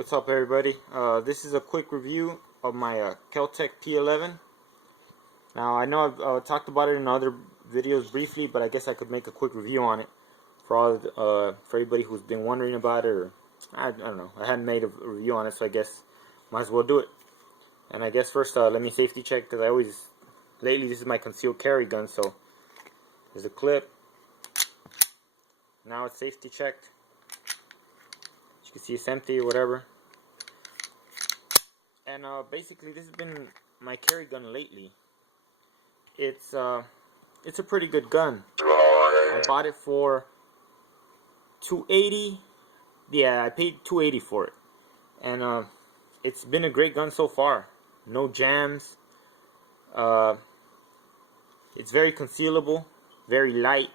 What's up, everybody? This is a quick review of my Kel-Tec P11. Now, I know I've talked about it in other videos briefly, but I guess I could make a quick review on it for everybody who's been wondering about it, or I don't know. I hadn't made a review on it, so I guess might as well do it. And I guess first, let me safety check, because lately this is my concealed carry gun, so there's a clip. Now it's safety checked. You can see it's empty or whatever. And basically this has been my carry gun lately. It's a pretty good gun. I bought it for $280. Yeah, I paid $280 for it. And it's been a great gun so far. No jams. It's very concealable, very light.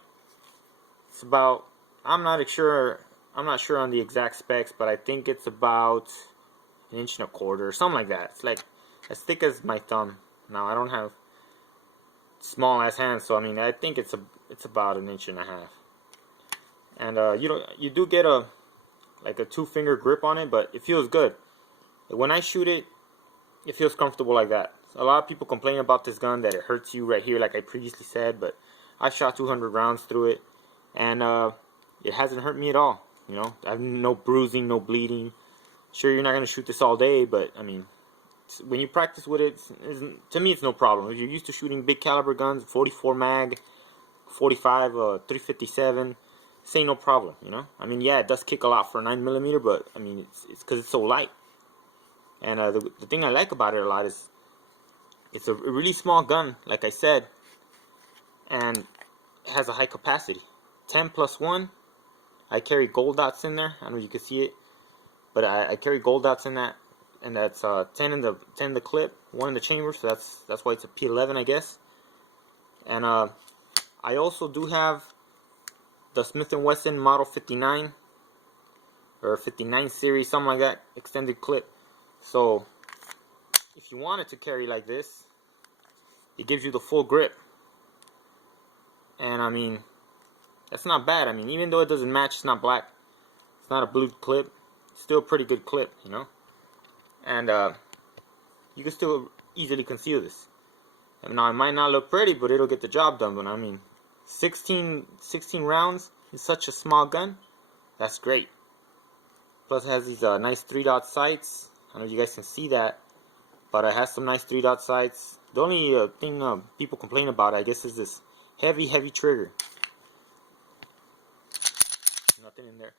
It's about, I'm not sure on the exact specs, but I think it's about 1.25 inches or something like that. It's like as thick as my thumb. Now I don't have small ass hands, so I mean I think it's about 1.5 inches. And you do get a 2-finger grip on it, but it feels good. When I shoot it, it feels comfortable like that. A lot of people complain about this gun that it hurts you right here, like I previously said, but I shot 200 rounds through it, and it hasn't hurt me at all. You know, I have no bruising, no bleeding. Sure, you're not going to shoot this all day, but I mean, when you practice with it, to me it's no problem. If you're used to shooting big caliber guns, 44 mag, 45, 357, this ain't no problem, you know. I mean, yeah, it does kick a lot for a 9mm, but I mean, it's because it's so light. And the thing I like about it a lot is it's a really small gun, like I said, and it has a high capacity. 10+1. I carry gold dots in there. I don't know if you can see it, but I carry gold dots in that, and that's 10 in the clip, 1 in the chamber. So that's why it's a P11, I guess. And I also do have the Smith & Wesson Model 59 or 59 series, something like that, extended clip. So if you wanted to carry like this, it gives you the full grip. And I mean, that's not bad. I mean, even though it doesn't match, it's not black, it's not a blue clip, it's still a pretty good clip, you know. And you can still easily conceal this. And now it might not look pretty, but it'll get the job done. But I mean, 16 rounds in such a small gun, that's great. Plus it has these nice 3-dot sights. I don't know if you guys can see that, but it has some nice 3-dot sights. The only thing people complain about, I guess, is this heavy trigger. Nothing in there.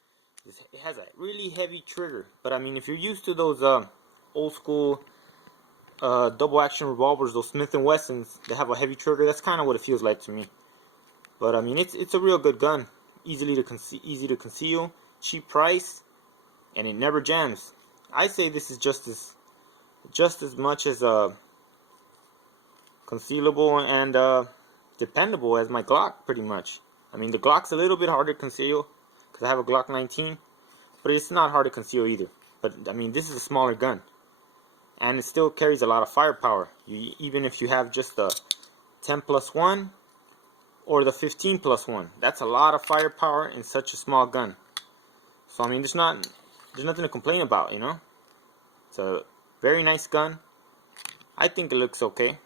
It has a really heavy trigger, but I mean, if you're used to those old school double action revolvers, those Smith & Wessons, they have a heavy trigger. That's kind of what it feels like to me. But I mean, it's a real good gun, easy to conceal, cheap price, and it never jams. I say this is just as much as concealable and dependable as my Glock, pretty much. I mean, the Glock's a little bit harder to conceal because I have a Glock 19, but it's not hard to conceal either. But I mean, this is a smaller gun, and it still carries a lot of firepower. Even if you have just the 10+1 or the 15+1, that's a lot of firepower in such a small gun. So I mean, there's nothing to complain about, you know. It's a very nice gun. I think it looks okay.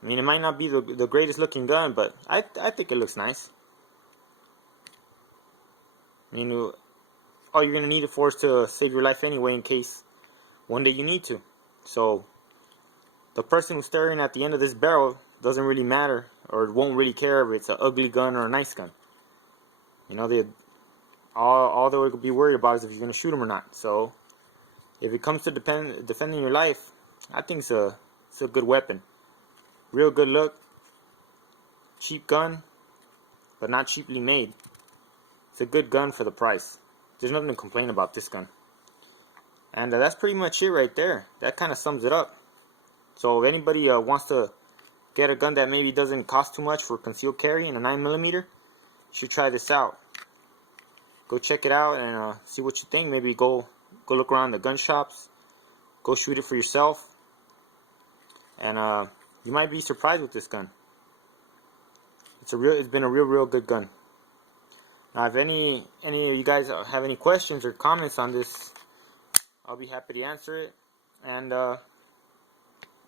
I mean, it might not be the greatest looking gun, but I think it looks nice. I mean, all you're going to need it for is to save your life anyway, in case one day you need to. So the person who's staring at the end of this barrel doesn't really matter, or won't really care if it's an ugly gun or a nice gun. You know, all they would be worried about is if you're going to shoot them or not. So if it comes to defending your life, I think it's a good weapon. Real good look, cheap gun, but not cheaply made. It's a good gun for the price. There's nothing to complain about this gun. And that's pretty much it right there. That kind of sums it up. So if anybody wants to get a gun that maybe doesn't cost too much for concealed carry in a 9mm, you should try this out. Go check it out and see what you think. Maybe go look around the gun shops. Go shoot it for yourself. And you might be surprised with this gun. It's been a real good gun. Now, if any of you guys have any questions or comments on this, I'll be happy to answer it. And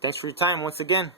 thanks for your time once again.